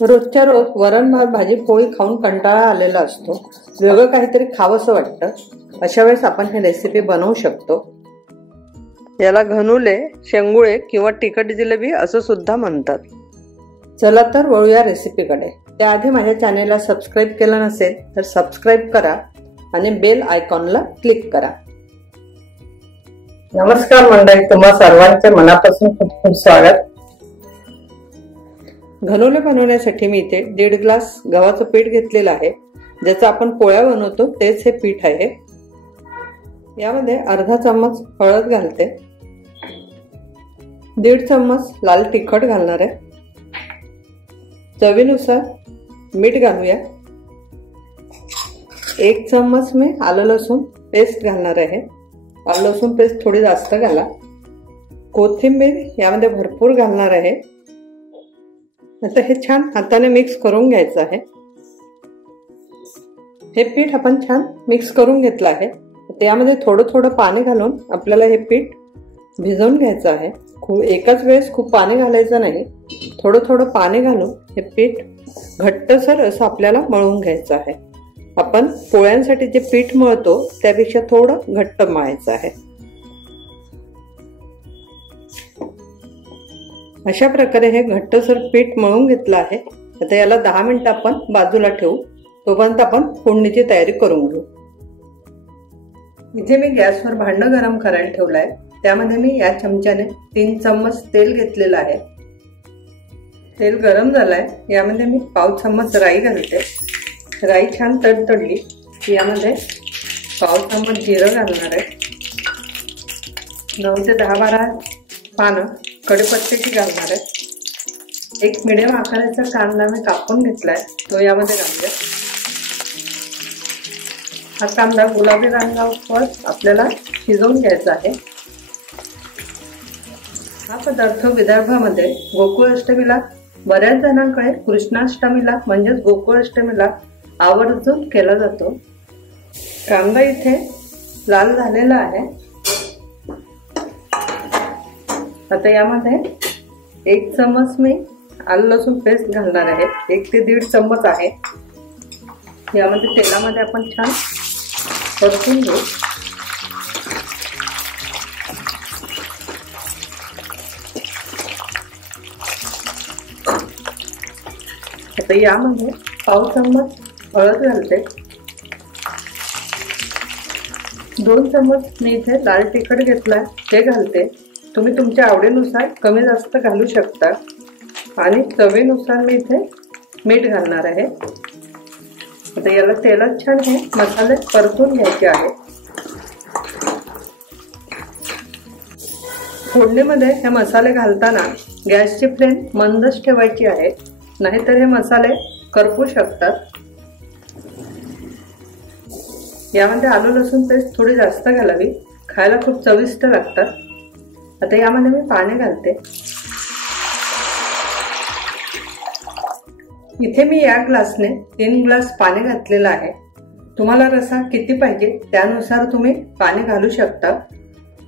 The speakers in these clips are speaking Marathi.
रोजच्या रोज वरण भात भाजी पोळी खाऊन कंटाळा आलेला असतो. वेगळं काहीतरी खावंसं वाटतं. अशा वेळेस आपण ही रेसिपी बनवू शकतो. याला घनुले, शेंगुळे किंवा तिखट जिलेबी असं सुद्धा म्हणतात. चला तर वळूया रेसिपीकडे. त्याआधी माझ्या चॅनेलला सबस्क्राईब केलं नसेल तर सबस्क्राईब करा आणि बेल आयकॉनला क्लिक करा. नमस्कार मंडळी, तुम्हा सर्वांचे मनापासून खूप खूप स्वागत. घनोले बनवण्यासाठी मी इथे 1.5 ग्लास गव्हाचं पीठ घेतलेलं आहे. ज्याचं आपण पोळ्या बनवतो तेच हे पीठ आहे. यामध्ये अर्धा चम्मच हळद घालते, 1.5 चम्मच लाल तिखट घालणार आहे, चवीनुसार मीठ घालूया, 1 चम्मच मी आलं लसूण पेस्ट घालणार आहे. आलं लसूण पेस्ट थोडी जास्त घाला. कोथिंबीर यामध्ये भरपूर घालणार आहे. आता हे छान हाताने मिक्स करून घ्यायचं आहे. हे पीठ आपण छान मिक्स करून घेतलं आहे. त्यामध्ये थोडं थोडं पाणी घालून आपल्याला हे पीठ भिजवून घ्यायचं आहे. एकाच वेळेस खूप पाणी घालायचं नाही. थोडं थोडं पाणी घालून हे पीठ घट्टसर असं आपल्याला मळून घ्यायचं आहे. आपण पोळ्यांसाठी जे पीठ मळतो त्यापेक्षा थोडं घट्ट मळायचं आहे. अशा प्रकारे हे घट्टसर पीठ मळून घेतलं आहे. आता याला 10 मिनिटं आपण बाजूला ठेवू. तोपर्यंत आपण फोडणीची तयारी करून घेऊ. इथे मी गॅसवर भांडं गरम करायला ठेवलं आहे. त्यामध्ये मी या चमच्याने 3 चम्मच तेल घेतलेलं आहे. तेल गरम झालंय. यामध्ये मी पाव चम्मच राई घालते. राई छान तडतडली की यामध्ये पाव चम्मच जिरं घालणार आहे. 9 ते 10-12 पानं कढीपत्त्याची घालणार आहे. एक मिडियम आकाराचा कांदा मी कापून घेतलाय, तो यामध्ये घालूया. हा कांदा गुलाबी रंगावर आपल्याला शिजवून घ्यायचा आहे. हा पदार्थ विदर्भामध्ये गोकुळाष्टमीला, बऱ्याच जणांकडे कृष्णाष्टमीला म्हणजेच गोकुळाष्टमीला आवर्जून केला जातो. कांदा इथे लाल झालेला आहे. आता यामध्ये 1 चम्मच मी आलं लसूण पेस्ट घालणार आहे. 1 ते 1.5 चम्मच आहे. यामध्ये तेलामध्ये आपण छान परतून घेऊ. आता यामध्ये पाव चम्मच हळद घालते. 2 चम्मच मी इथे लाल तिखट घेतलाय ते घालते. तुम्ही तुमच्या आवडीनुसार कमी जास्त घालू शकता. आणि चवीनुसार मी इथे मीठ घालणार आहे. आता याला तेलात छान हे मसाले परतून घ्यायचे आहे. फोडणीमध्ये हे मसाले घालताना गॅसची फ्लेम मंदच ठेवायची आहे, नाहीतर हे मसाले करपू शकतात. यामध्ये आलं लसूण पेस्ट थोडी जास्त घालावी, खायला खूप चविष्ट लागतात. आता यामध्ये मी पाणी घालते. इथे मी या ग्लासने 3 ग्लास पाणी घातलेलं आहे. तुम्हाला रसा किती पाहिजे त्यानुसार तुम्ही पाणी घालू शकता.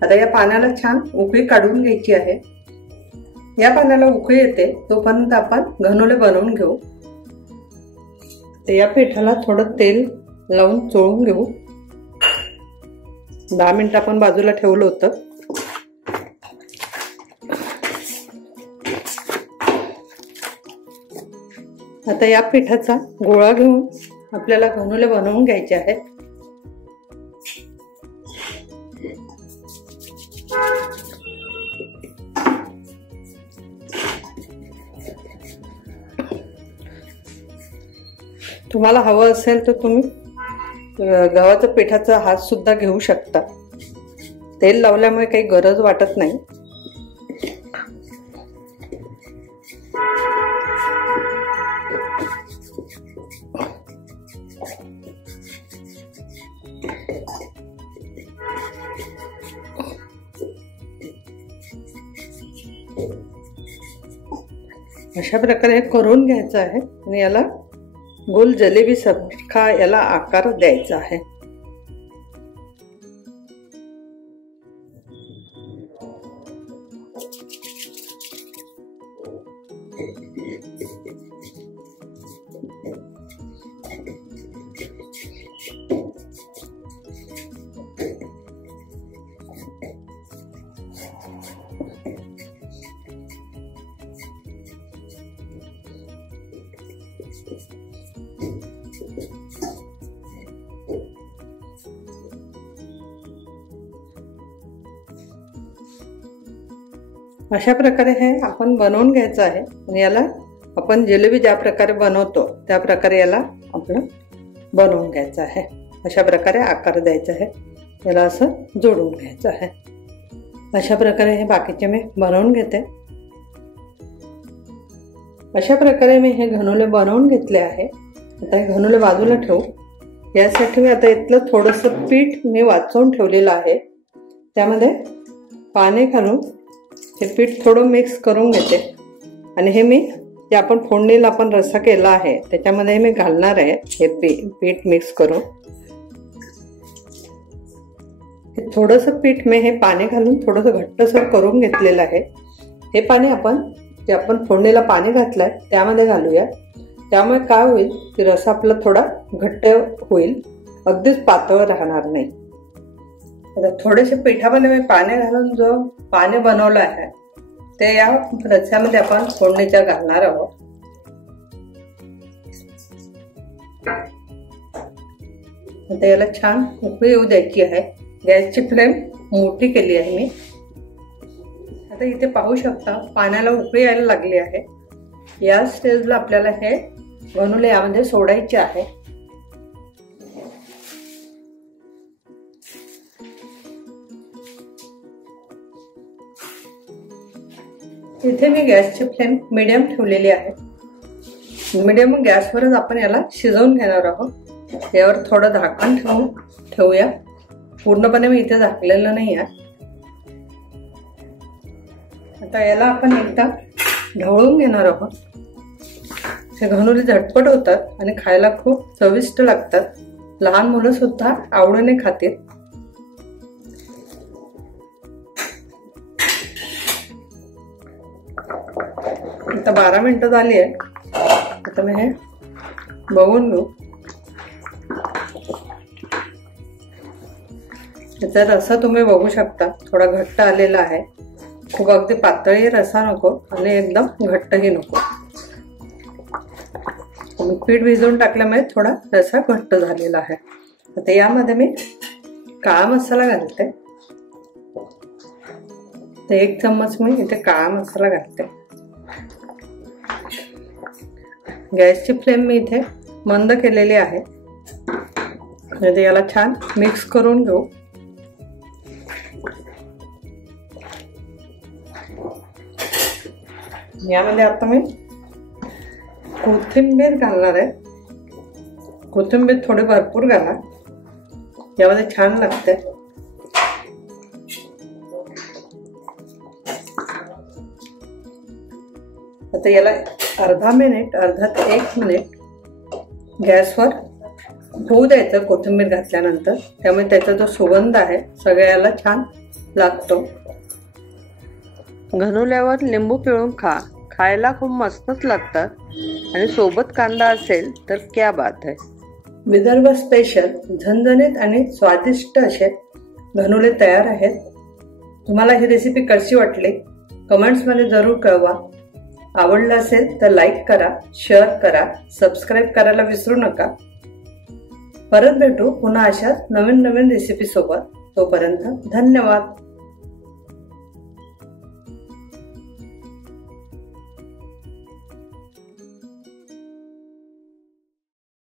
आता या पाण्याला छान उकळी काढून घ्यायची आहे. या पाण्याला उकळी येते तोपर्यंत आपण घनोले बनवून घेऊ. या पिठाला थोडं तेल लावून चोळून घेऊ. 10 मिनिटं आपण बाजूला ठेवलं होतं. आता या पिठाचा गोळा घेऊन आपल्याला घनोले बनवून घ्यायचे आहेत. तुम्हाला हवं असेल तर तुम्ही गव्हाच्या पिठाचा हात सुद्धा घेऊ शकता. तेल लावल्यामुळे काही गरज वाटत नाही. अशा प्रकारे हे करून घ्यायचं आहे आणि याला गोल जलेबी सारखा याला आकार द्यायचा आहे. अशा प्रकारे हे आपण बनवून घ्यायचं आहे आणि याला आपण जिलेबी ज्या प्रकारे बनवतो त्या प्रकारे याला आपलं बनवून घ्यायचं आहे। अशा प्रकारे आकार द्यायचा आहे, याला असं जोडून घ्यायचं आहे। अशा प्रकारे हे बाकीचे मी बनवून घेते। अशा प्रकारे मी हे घनुले बनवून घेतले आहे। आता हे घनुले बाजूला ठेवू। यासाठी मी आता इथलं थोडंसं पीठ मी वाचवून ठेवलेलं आहे, त्यामध्ये पाणी घालून हे पीठ थोडं मिक्स करून घेते आणि हे मी जे आपण फोडणीला आपण रस्सा केला आहे त्याच्यामध्ये मी घालणार आहे। हे पीठ मिक्स करून हे थोडंसं पीठ मी हे पाणी घालून थोडंसं घट्टसर करून घेतलेलं आहे। हे पाणी आपण जे आपण फोडणीला पाणी घातलंय त्यामध्ये घालूया, त्यामुळे काय होईल की रस्सा आपला थोडा घट्ट होईल, अगदीच पातळ राहणार नाही। आता थोडेसे पिठामध्ये मी पाणी घालून जो पाणी बनवलं आहे ते या रस्स्यामध्ये आपण फोडणीच्या घालणार आहोत। आता याला छान उकळी येऊ द्यायची आहे। गॅसची फ्लेम मोठी केली आहे मी। आता इथे पाहू शकता पाण्याला उकळी यायला लागली आहे। या स्टेजला आपल्याला हे घनुले यामध्ये सोडायचे आहे। इथे मी गॅसची फ्लेम मीडियम ठेवलेली आहे। मीडियम गॅसवरच आपण याला शिजवून घेणार आहोत। यावर थोडं झाकण ठेवूया। पूर्णपणे मी इथे झाकलेलं नाही आहे। आता याला आपण एकदा ढवळून घेणार आहोत। हे घनुले झटपट होतात आणि खायला खूप चविष्ट लागतात। लहान मुलं सुद्धा आवडीने खातील। आता 12 मिनिटं झाली आहे। आता मी हे बघून घेऊ। याचा रस्सा तुम्ही बघू शकता थोडा घट्ट आलेला आहे। खूप अगदी पातळही रस्सा नको आणि एकदम घट्टही नको। पीठ भिजवून टाकल्यामुळे थोडा रस्सा घट्ट झालेला आहे। आता यामध्ये मी काळा मसाला घालते। तर 1 चम्मच मी इथे काळा मसाला घालते। गॅसची फ्लेम मी इथे मंद केलेली आहे। आता याला छान मिक्स करून घेऊ। यामध्ये आता मी कोथिंबीर घालणार आहे। कोथिंबीर थोडी भरपूर घाला, यामध्ये छान लागते। आता याला अर्धा ते 1 मिनिट गॅसवर होऊ द्यायचं कोथिंबीर घातल्यानंतर, त्यामुळे त्याचा जो सुगंध आहे सगळ्याला छान लागतो। घनुल्यावर लिंबू पिळून खायला खूप मस्तच लागतात आणि सोबत कांदा असेल तर क्या बात है। विदर्भ स्पेशल झणझणीत आणि स्वादिष्ट असे घनुले तयार आहेत। तुम्हाला ही रेसिपी कशी वाटली कमेंट्स मध्ये जरूर कळवा। आवडलं असेल तर लाईक करा, शेअर करा, सबस्क्राईब करायला विसरू नका। परत भेटू पुन्हा अशाच नवीन रेसिपी सोबत। तोपर्यंत धन्यवाद।